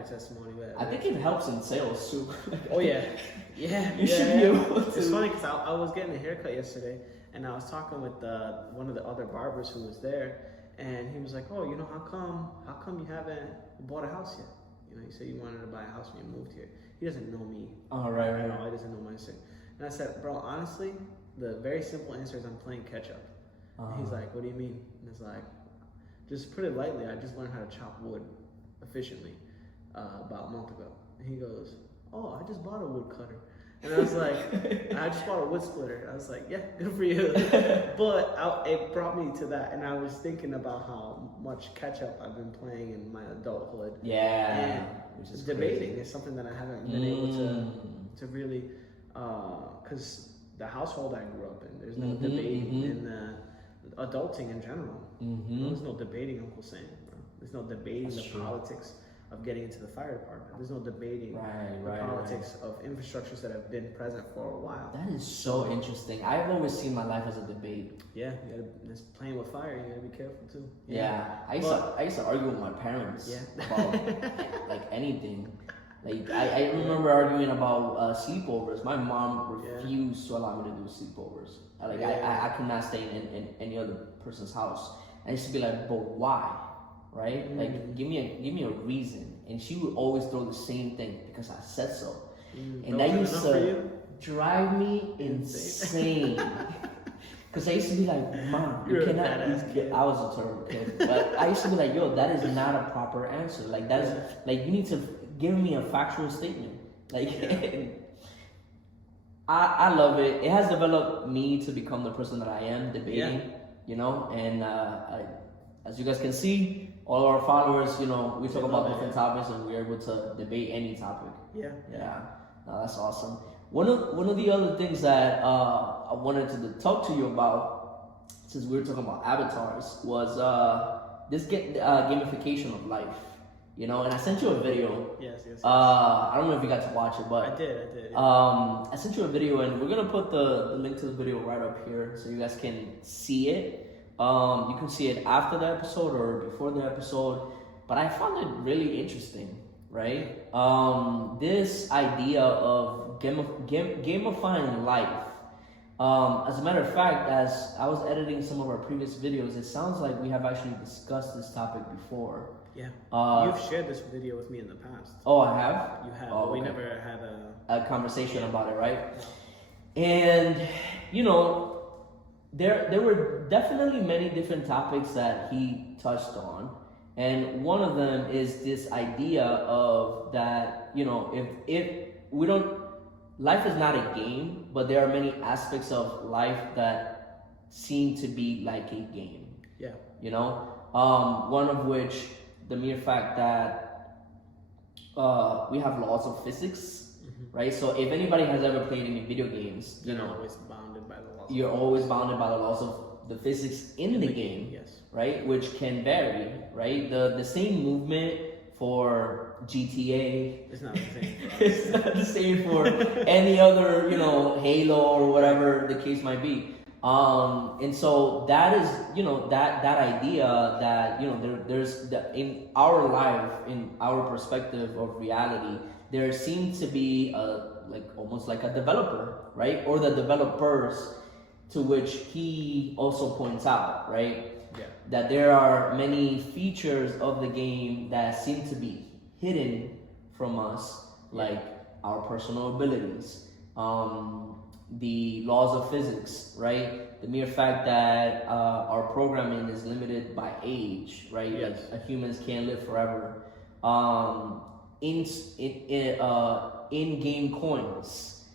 your testimony. I think it helps in sales too. Oh yeah, yeah. You should be able to. It's funny because I was getting a haircut yesterday, and I was talking with one of the other barbers who was there, and he was like, "Oh, you know, how come you haven't bought a house yet? You know, you said you wanted to buy a house when you moved here." He doesn't know me. Oh, right. At all. He doesn't know my thing. And I said, "Bro, honestly, the very simple answer is I'm playing catch up." And he's like, "What do you mean?" And it's like, just put it lightly, I just learned how to chop wood efficiently about a month ago. And he goes, "Oh, I just bought a wood cutter." And I was like, "I just bought a wood splitter." I was like, "Yeah, good for you." But it brought me to that, and I was thinking about how much catch up I've been playing in my adulthood. Yeah. And which is debating crazy. is something that I haven't been able to really, because the household I grew up in, there's no debating in adulting in general. There's no debating Uncle Sam, bro. There's no debating the politics of getting into the fire department. There's no debating the politics of infrastructures that have been present for a while. That is so interesting. I've always seen my life as a debate. Yeah, it's playing with fire. You gotta be careful too. Yeah, I used to argue with my parents about like anything. Like I remember arguing about sleepovers. My mom refused to allow me to do sleepovers. I could not stay in any other person's house. I used to be like, "But why?" Right? Like, give me a reason. And she would always throw the same thing, "Because I said so." And that used to drive me insane. Because I used to be like, "Mom, you cannot." I was a terrible kid, but I used to be like, "Yo, that is not a proper answer. Like that is like you need to give me a factual statement." Like, I love it. It has developed me to become the person that I am, debating. You know, and as you guys can see, all our followers, you know, we talk about different topics, and we're able to debate any topic. Yeah. No, that's awesome. One of the other things that I wanted to talk to you about, since we were talking about avatars, was this gamification of life. You know, and I sent you a video. Yes. I don't know if you got to watch it, but I did. I sent you a video, and we're gonna put the link to the video right up here so you guys can see it. You can see it after the episode or before the episode, but I found it really interesting, right? This idea of gamifying life. As a matter of fact, as I was editing some of our previous videos, it sounds like we have actually discussed this topic before. Yeah. You've shared this video with me in the past. Oh, I have? You have. Oh, we never had a conversation about it, right? And, you know, there were definitely many different topics that he touched on. And one of them is this idea of that, you know, if we don't, life is not a game, but there are many aspects of life that seem to be like a game. Yeah. You know, one of which, the mere fact that we have laws of physics, right? So if anybody has ever played any video games, you know, always bounded by the laws. You're always bounded by the laws of the physics in the game, yes, right? Which can vary, right? The same movement for GTA. It's not the same. It's not the same for any other, you know, Halo or whatever the case might be. And so that is, you know, that idea that, you know, there's in our life, in our perspective of reality, there seems to be almost like a developer, right? Or the developers, to which he also points out, right? Yeah. That there are many features of the game that seem to be hidden from us, like our personal abilities, the laws of physics, right? The mere fact that our programming is limited by age, right? Yes. Like humans can't live forever. In-game coins.